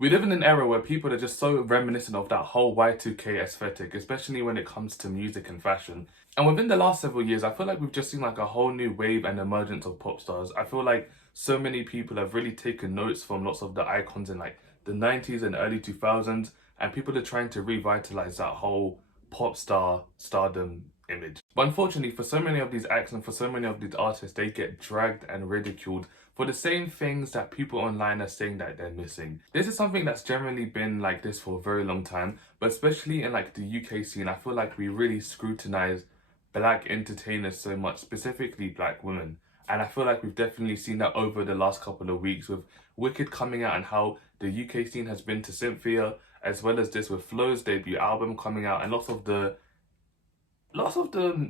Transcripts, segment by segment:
We live in an era where people are just so reminiscent of that whole Y2K aesthetic, especially when it comes to music and fashion. And within the last several years, I feel like we've just seen like a whole new wave and emergence of pop stars. I feel like so many people have really taken notes from lots of the icons in like the 90s and early 2000s, and people are trying to revitalize that whole pop star stardom image. But unfortunately, for so many of these acts and for so many of these artists, they get dragged and ridiculed for the same things that people online are saying that they're missing. This is something that's generally been like this for a very long time, but especially in like the UK scene, I feel like we really scrutinize black entertainers so much, specifically black women. And I feel like we've definitely seen that over the last couple of weeks with Wicked coming out and how the UK scene has been to Cynthia, as well as this with FLO's debut album coming out and lots of the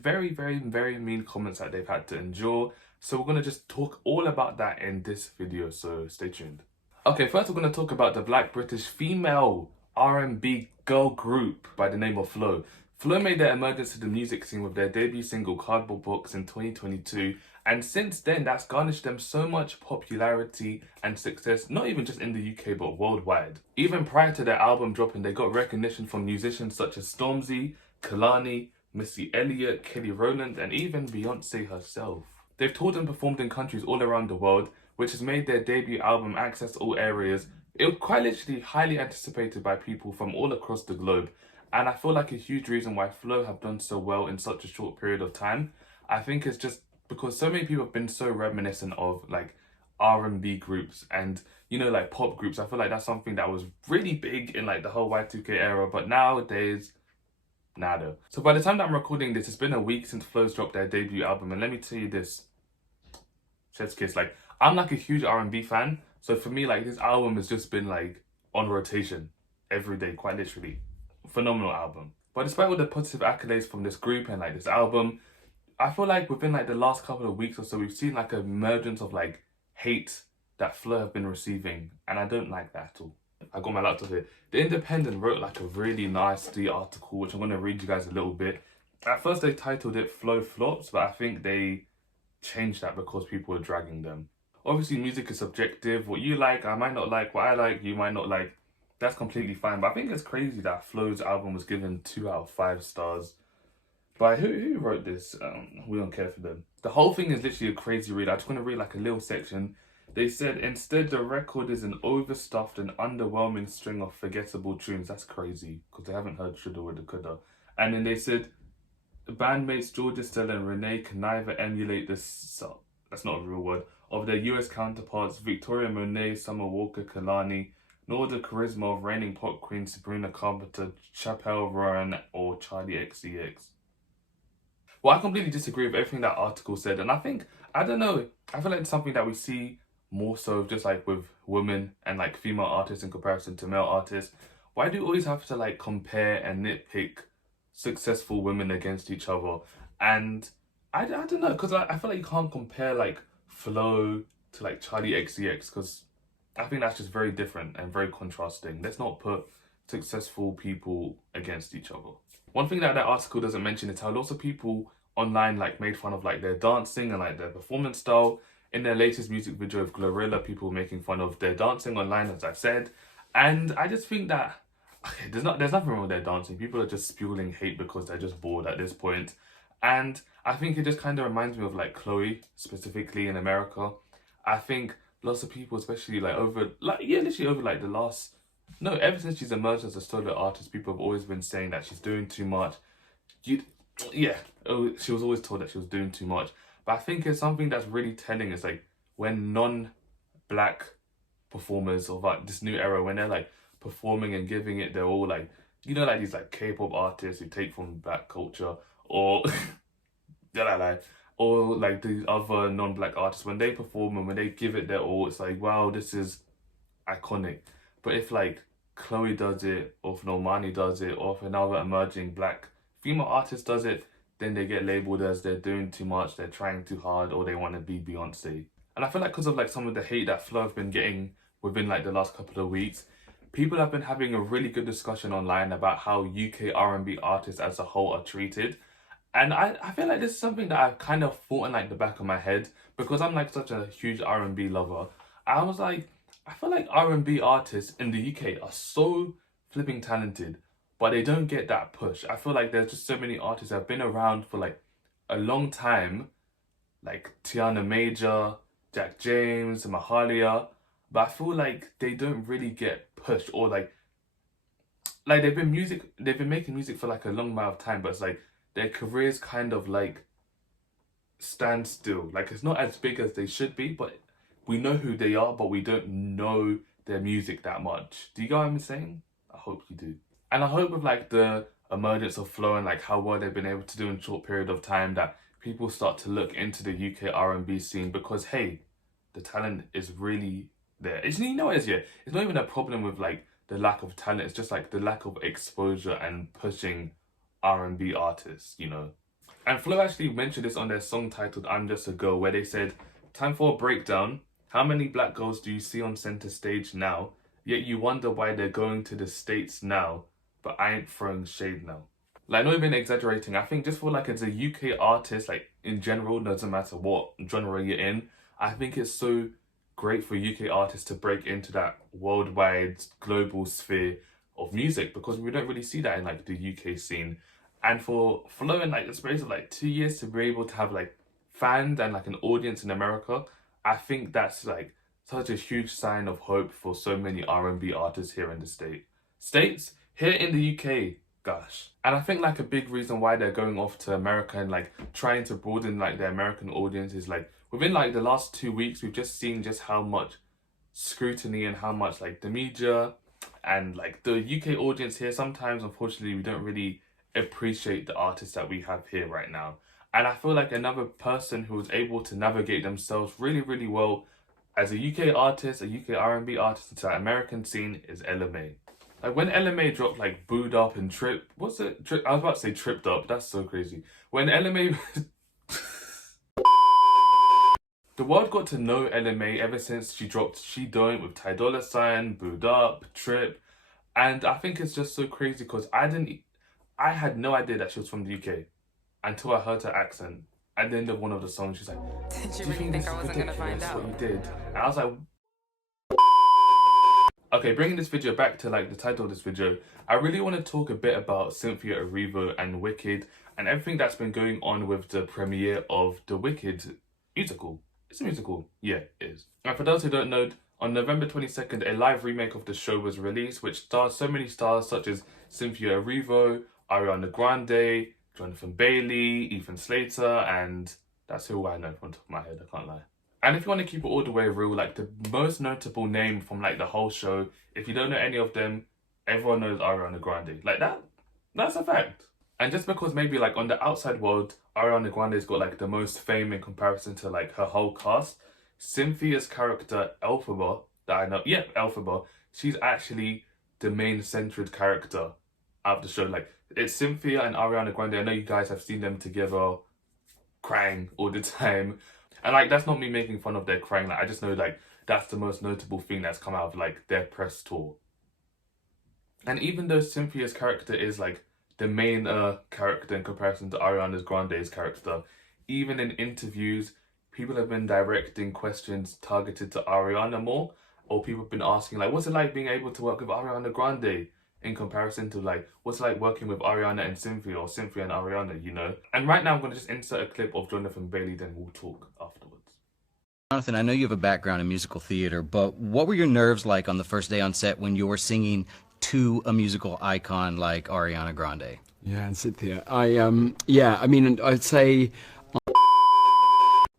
very mean comments that they've had to endure. So we're going to just talk all about that in this video, so stay tuned. Okay, first we're going to talk about the Black British female R&B girl group by the name of FLO. FLO made their emergence to the music scene with their debut single Cardboard Box in 2022, and since then that's garnished them so much popularity and success, not even just in the UK but worldwide. Even prior to their album dropping, they got recognition from musicians such as Stormzy, Kalani, Missy Elliott, Kelly Rowland, and even Beyonce herself. They've toured and performed in countries all around the world, which has made their debut album access all areas. It was quite literally highly anticipated by people from all across the globe, and I feel like a huge reason why FLO have done so well in such a short period of time, I think it's just because so many people have been so reminiscent of like R&B groups and, you know, like pop groups. I feel like that's something that was really big in like the whole Y2K era, but nowadays, nada. So by the time that I'm recording this, it's been a week since FLO's dropped their debut album, and let me tell you this, chef's kiss, like I'm like a huge R&B fan, so for me like this album has just been like on rotation every day, quite literally. Phenomenal album. But despite all the positive accolades from this group and like this album, I feel like within like the last couple of weeks or so, we've seen like an emergence of like hate that FLO have been receiving, and I don't like that at all. I got my laptop here. The Independent wrote like a really nasty article, which I'm going to read you guys a little bit. At first they titled it FLO Flops, but I think they changed that because people were dragging them. Obviously music is subjective. What you like, I might not like. What I like, you might not like. That's completely fine. But I think it's crazy that FLO's album was given 2 out of 5 stars. By who wrote this? We don't care for them. The whole thing is literally a crazy read. I just want to read like a little section. They said, instead the record is an overstuffed and underwhelming string of forgettable tunes. That's crazy, because they haven't heard Shoulda Woulda Coulda. And then they said, bandmates Georgia Stella and Renee can neither emulate this, that's not a real word, of their US counterparts Victoria Monet, Summer Walker, Kalani, nor the charisma of reigning pop queen Sabrina Carpenter, Chappelle Roan, or Charlie XCX. Well, I completely disagree with everything that article said, and I think, I don't know, I feel like it's something that we see more so just like with women and like female artists in comparison to male artists. Why do you always have to like compare and nitpick successful women against each other? And I don't know, because I feel like you can't compare like FLO to like Charlie XCX, because I think that's just very different and very contrasting. Let's not put successful people against each other. One thing that article doesn't mention is how lots of people online like made fun of like their dancing and like their performance style. In their latest music video of Glorilla, people were making fun of their dancing online, as I said. And I just think that, okay, there's nothing wrong with their dancing. People are just spewing hate because they're just bored at this point. And I think it just kind of reminds me of like Chloe, specifically in America. I think lots of people, especially like literally over like the last, no, ever since she's emerged as a solo artist, people have always been saying that she's doing too much. She was always told that she was doing too much. But I think it's something that's really telling is like when non-black performers of like this new era, when they're like performing and giving it, they're all like, you know, like these like K-pop artists who take from black culture, or or like these other non-black artists, when they perform and when they give it their all, it's like, wow, this is iconic. But if like Chloe does it, or if Normani does it, or if another emerging black female artist does it, then they get labeled as they're doing too much, they're trying too hard, or they want to be Beyonce. And I feel like because of like some of the hate that FLO have been getting within like the last couple of weeks, people have been having a really good discussion online about how UK R&B artists as a whole are treated. And I feel like this is something that I've kind of thought in like the back of my head, because I'm like such a huge R&B lover. I was like, I feel like R&B artists in the UK are so flipping talented, but they don't get that push. I feel like there's just so many artists that have been around for like a long time, like Tiana Major, Jack James, Mahalia, but I feel like they don't really get pushed, or like they've been making music for like a long amount of time, but it's like their careers kind of like stand still. Like it's not as big as they should be, but we know who they are, but we don't know their music that much. Do you get what I'm saying? I hope you do. And I hope with like the emergence of FLO and like how well they've been able to do in a short period of time, that people start to look into the UK R&B scene, because hey, the talent is really there. It's, you know what it is, yeah? It's not even a problem with like the lack of talent, it's just like the lack of exposure and pushing R&B artists, you know? And FLO actually mentioned this on their song titled I'm Just a Girl, where they said, time for a breakdown. How many black girls do you see on center stage now? Yet you wonder why they're going to the States now, but I ain't throwing shade now. Like, not even exaggerating, I think just for like as a UK artist, like in general, doesn't matter what genre you're in, I think it's so great for UK artists to break into that worldwide global sphere of music, because we don't really see that in like the UK scene. And for FLO in like the space of like 2 years to be able to have like fans and like an audience in America, I think that's like such a huge sign of hope for so many R&B artists here in the States, here in the UK, gosh. And I think like a big reason why they're going off to America and like trying to broaden like their American audience is like within like the last 2 weeks, we've just seen just how much scrutiny and how much like the media and like the UK audience here, sometimes unfortunately we don't really appreciate the artists that we have here right now. And I feel like another person who was able to navigate themselves really, really well as a UK artist, a UK R&B artist into that American scene is LMA. Like when LMA dropped like Booed Up and Trip, what's it? I was about to say Tripped Up, that's so crazy. When LMA... The world got to know LMA ever since she dropped She Don't with Ty Dolla $ign, Booed Up, Trip. And I think it's just so crazy because I had no idea that she was from the UK until I heard her accent. At the end of one of the songs, she's like, Did you "Do you really think I wasn't gonna find ridiculous out?" what you did?" And I was like, okay, bringing this video back to like the title of this video, I really want to talk a bit about Cynthia Erivo and Wicked and everything that's been going on with the premiere of the Wicked musical. It's a musical, yeah, it is. And for those who don't know, on November 22nd, a live remake of the show was released, which stars so many stars such as Cynthia Erivo, Ariana Grande, Jonathan Bailey, Ethan Slater, and that's who I know from the top of my head, I can't lie. And if you want to keep it all the way real, like the most notable name from like the whole show, if you don't know any of them, everyone knows Ariana Grande. Like that's a fact. And just because maybe like on the outside world, Ariana Grande's got like the most fame in comparison to like her whole cast, Cynthia's character Elphaba, that I know, yep, Elphaba, she's actually the main centered character out of the show. Like it's Cynthia and Ariana Grande. I know you guys have seen them together crying all the time. And like that's not me making fun of their crying, like I just know like that's the most notable thing that's come out of like their press tour. And even though Cynthia's character is like the main character in comparison to Ariana Grande's character, even in interviews, people have been directing questions targeted to Ariana more, or people have been asking like, what's it like being able to work with Ariana Grande in comparison to like, what's it like working with Ariana and Cynthia, or Cynthia and Ariana, you know? And right now I'm going to just insert a clip of Jonathan Bailey, then we'll talk afterwards. Jonathan, I know you have a background in musical theater, but what were your nerves like on the first day on set when you were singing to a musical icon like Ariana Grande? Yeah, and Cynthia, I mean, I'd say...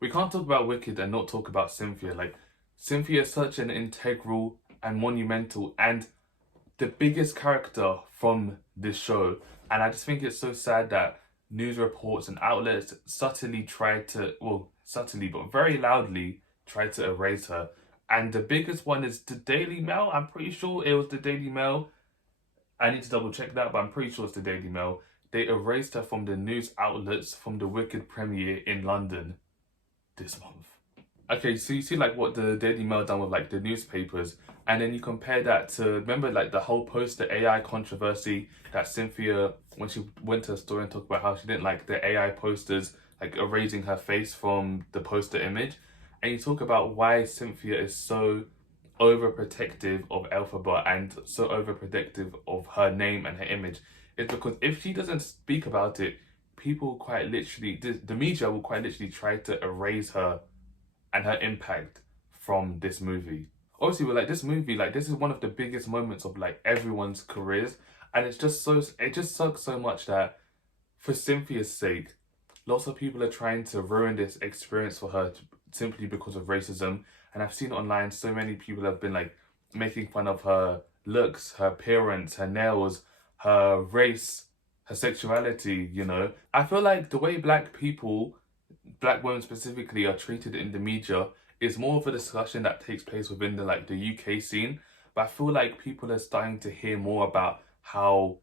We can't talk about Wicked and not talk about Cynthia. Like, Cynthia is such an integral and monumental and the biggest character from this show. And I just think it's so sad that news reports and outlets subtly try to, well, subtly, but very loudly try to erase her. And the biggest one is the Daily Mail. I'm pretty sure it was the Daily Mail. I need to double check that, but I'm pretty sure it's the Daily Mail. They erased her from the news outlets from the Wicked premiere in London this month. Okay, so you see like what the Daily Mail done with like the newspapers, and then you compare that to, remember like the whole poster AI controversy that Cynthia, when she went to a store and talked about how she didn't like the AI posters, like erasing her face from the poster image. And you talk about why Cynthia is so overprotective of Elphaba and so overprotective of her name and her image is because if she doesn't speak about it, people quite literally, the media will quite literally try to erase her and her impact from this movie. Obviously, we're like, this movie, like, this is one of the biggest moments of like everyone's careers, and it's just so, it just sucks so much that for Cynthia's sake, lots of people are trying to ruin this experience for her simply because of racism. And I've seen online so many people have been like making fun of her looks, her appearance, her nails, her race, her sexuality, you know. I feel like the way black people, black women specifically, are treated in the media is more of a discussion that takes place within the like the UK scene. But I feel like people are starting to hear more about how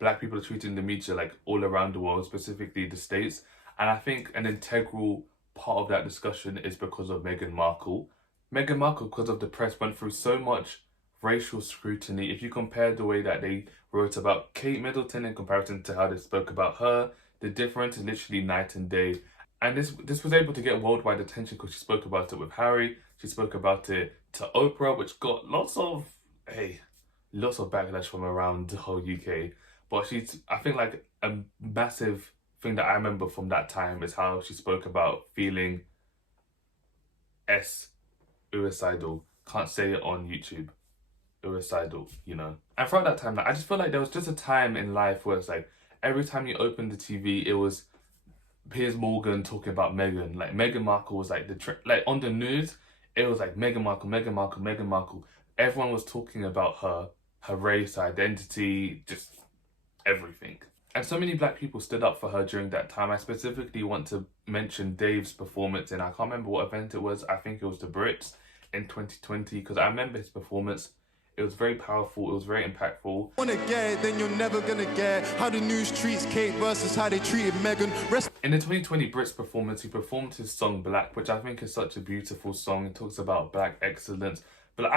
black people are treated in the media like all around the world, specifically the States. And I think an integral part of that discussion is because of Meghan Markle. Meghan Markle, because of the press, went through so much racial scrutiny. If you compare the way that they wrote about Kate Middleton in comparison to how they spoke about her, the difference is literally night and day. And this was able to get worldwide attention because she spoke about it with Harry. She spoke about it to Oprah, which got lots of backlash from around the whole UK. But I think like a massive thing that I remember from that time is how she spoke about feeling suicidal. Can't say it on YouTube. Suicidal, you know. And throughout that time, like, I just feel like there was just a time in life where it's like every time you opened the TV, it was Piers Morgan talking about Meghan. Like Meghan Markle was like like on the news, it was like Meghan Markle, Meghan Markle, Meghan Markle. Everyone was talking about her race, her identity, just everything. And so many black people stood up for her during that time. I specifically want to mention Dave's performance in, I can't remember what event it was, I think it was the Brits in 2020, because I remember his performance. It was very powerful, it was very impactful. Wanna get it, then you're never gonna get how the news treats Kate versus how they treated Meghan. In the 2020 Brits performance, he performed his song Black, which I think is such a beautiful song. It talks about black excellence. But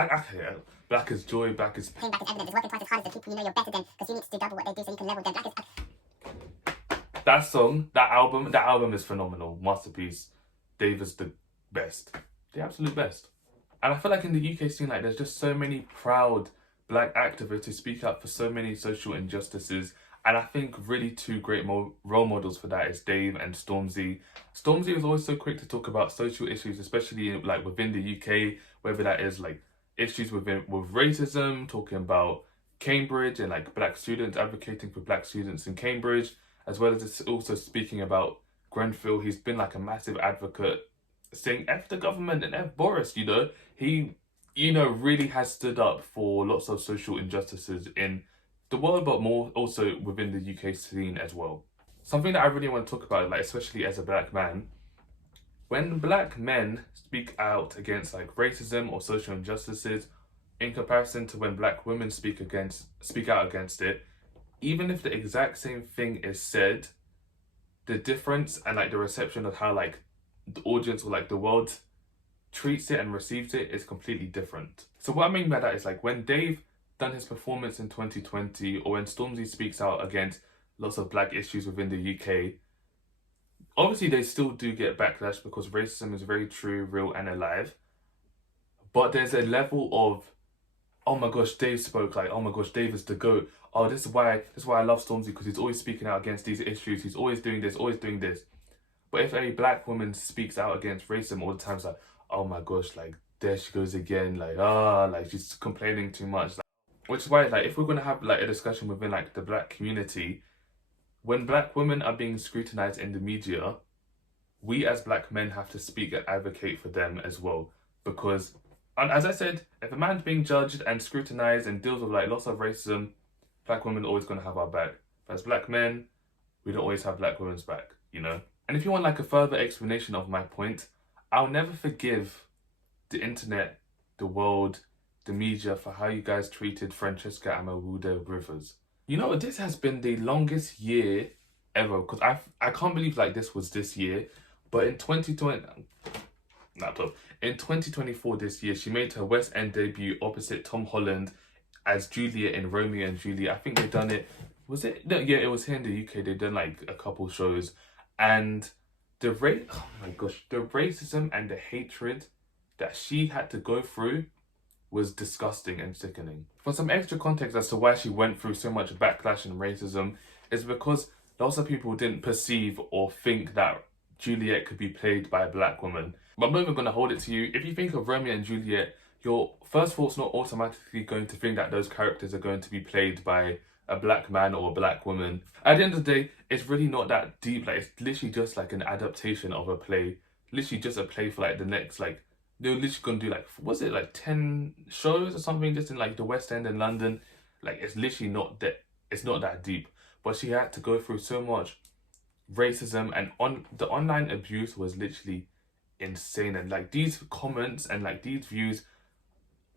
black is joy, black is pain, black is evidence, working twice as hard as the people you know you're better than, because you need to do double what they do so you can level them. Black is... That song, that album is phenomenal. Masterpiece. Dave is the best. The absolute best. And I feel like in the UK scene, like, there's just so many proud black activists who speak up for so many social injustices. And I think really two great role models for that is Dave and Stormzy. Stormzy was always so quick to talk about social issues, especially like within the UK, whether that is like issues with racism, talking about Cambridge and like black students, advocating for black students in Cambridge, as well as also speaking about Grenfell. He's been like a massive advocate, saying F the government and F Boris, you know. He, you know, really has stood up for lots of social injustices in the world, but more also within the UK scene as well. Something that I really want to talk about, like especially as a black man, when black men speak out against like racism or social injustices, in comparison to when black women speak out against it, even if the exact same thing is said, the difference and like the reception of how like the audience or like the world treats it and receives it is completely different. So what I mean by that is like when Dave done his performance in 2020, or when Stormzy speaks out against lots of black issues within the UK, obviously they still do get backlash because racism is very true, real and alive. But there's a level of, oh my gosh, Dave spoke, like, oh my gosh, Dave is the GOAT. Oh, this is why I love Stormzy, because he's always speaking out against these issues. He's always doing this, always doing this. But if a black woman speaks out against racism all the time, it's like, oh my gosh, like, there she goes again, like, like, she's complaining too much. Like, which is why, like, if we're going to have, like, a discussion within, like, the black community, when black women are being scrutinized in the media, we as black men have to speak and advocate for them as well. Because, and as I said, if a man's being judged and scrutinized and deals with, like, lots of racism, black women are always going to have our back. But as black men, we don't always have black women's back, you know? And if you want, like, a further explanation of my point, I'll never forgive the internet, the world, the media for how you guys treated Francesca Amewudah Rivers. You know, this has been the longest year ever, because I can't believe like this was this year, but in 2024 this year, she made her West End debut opposite Tom Holland as Juliet in Romeo and Juliet. I think they've done it, was it? No, yeah, it was here in the UK. They've done like a couple shows, and the racism and the hatred that she had to go through was disgusting and sickening. For some extra context as to why she went through so much backlash and racism, is because lots of people didn't perceive or think that Juliet could be played by a black woman. But I'm not even going to hold it to you. If you think of Romeo and Juliet, your first thought's not automatically going to think that those characters are going to be played by a black man or a black woman. At the end of the day, it's really not that deep. Like, it's literally just like an adaptation of a play. Literally just a play for like the next, like, they're literally gonna do like, was it like 10 shows or something just in like the West End in London? Like, it's literally not that, it's not that deep. But she had to go through so much racism, and the online abuse was literally insane. And like these comments and like these views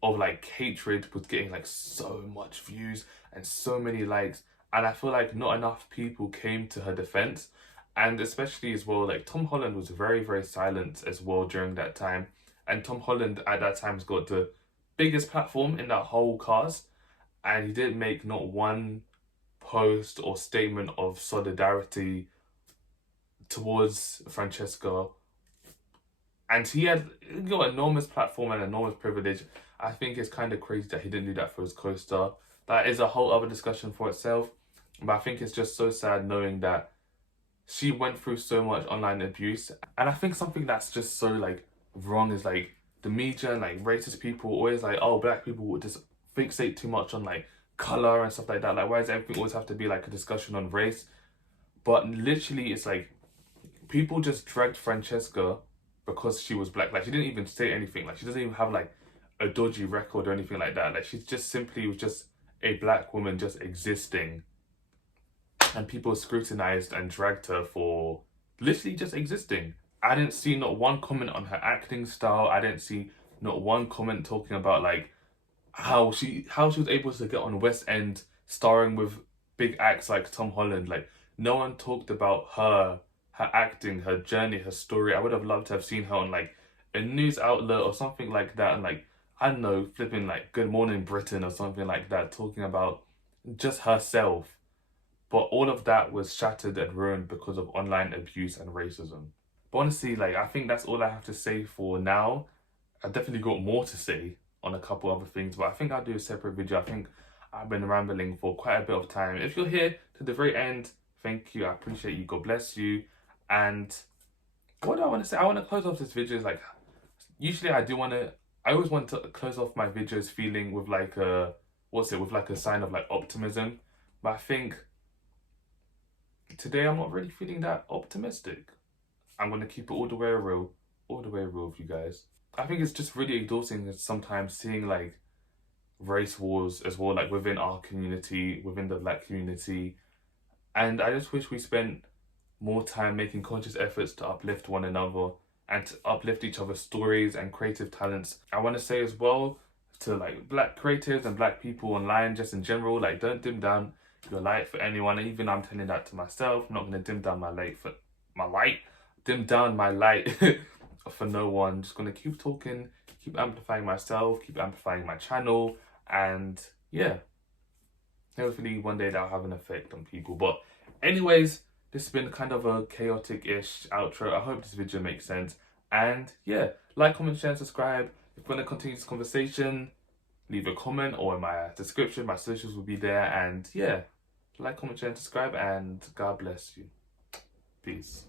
of like hatred was getting like so much views and so many likes, and I feel like not enough people came to her defense. And especially as well, like Tom Holland was very, very silent as well during that time, and Tom Holland at that time has got the biggest platform in that whole cast, and he didn't make not one post or statement of solidarity towards Francesca. And he had got an enormous platform and enormous privilege. I think it's kind of crazy that he didn't do that for his co-star. That is a whole other discussion for itself. But I think it's just so sad knowing that she went through so much online abuse. And I think something that's just so like wrong is like the media and like racist people always like, oh, black people would just fixate too much on like color and stuff like that. Like, why does everything always have to be like a discussion on race? But literally, it's like people just dragged Francesca because she was black. Like, she didn't even say anything. Like, she doesn't even have like a dodgy record or anything like that. Like, she's just simply was just a black woman just existing, and people scrutinized and dragged her for literally just existing. I didn't see not one comment on her acting style. I didn't see not one comment talking about like how she was able to get on West End starring with big acts like Tom Holland. Like, no one talked about her acting, her journey, her story. I would have loved to have seen her on like a news outlet or something like that, and like, I don't know, flipping like Good Morning Britain or something like that, talking about just herself. But all of that was shattered and ruined because of online abuse and racism. But honestly, like, I think that's all I have to say for now. I've definitely got more to say on a couple other things, but I think I'll do a separate video. I think I've been rambling for quite a bit of time. If you're here to the very end, thank you. I appreciate you. God bless you. And what do I want to say? I want to close off this video. Like, usually I always want to close off my videos feeling with like a, with like a sign of like optimism. But I think today I'm not really feeling that optimistic. I'm going to keep it all the way real with you guys. I think it's just really exhausting sometimes seeing like race wars as well, like within our community, within the black community. And I just wish we spent more time making conscious efforts to uplift one another and to uplift each other's stories and creative talents. I want to say as well to like black creatives and black people online just in general, like, don't dim down your light for anyone. Even I'm telling that to myself. I'm not going to dim down my light for no one. I'm just going to keep talking, keep amplifying myself, keep amplifying my channel, and yeah, hopefully one day that'll have an effect on people. But anyways, this has been kind of a chaotic-ish outro. I hope this video makes sense. And yeah, like, comment, share, and subscribe. If you want to continue this conversation, leave a comment, or in my description, my socials will be there. And yeah, like, comment, share, and subscribe, and God bless you. Peace.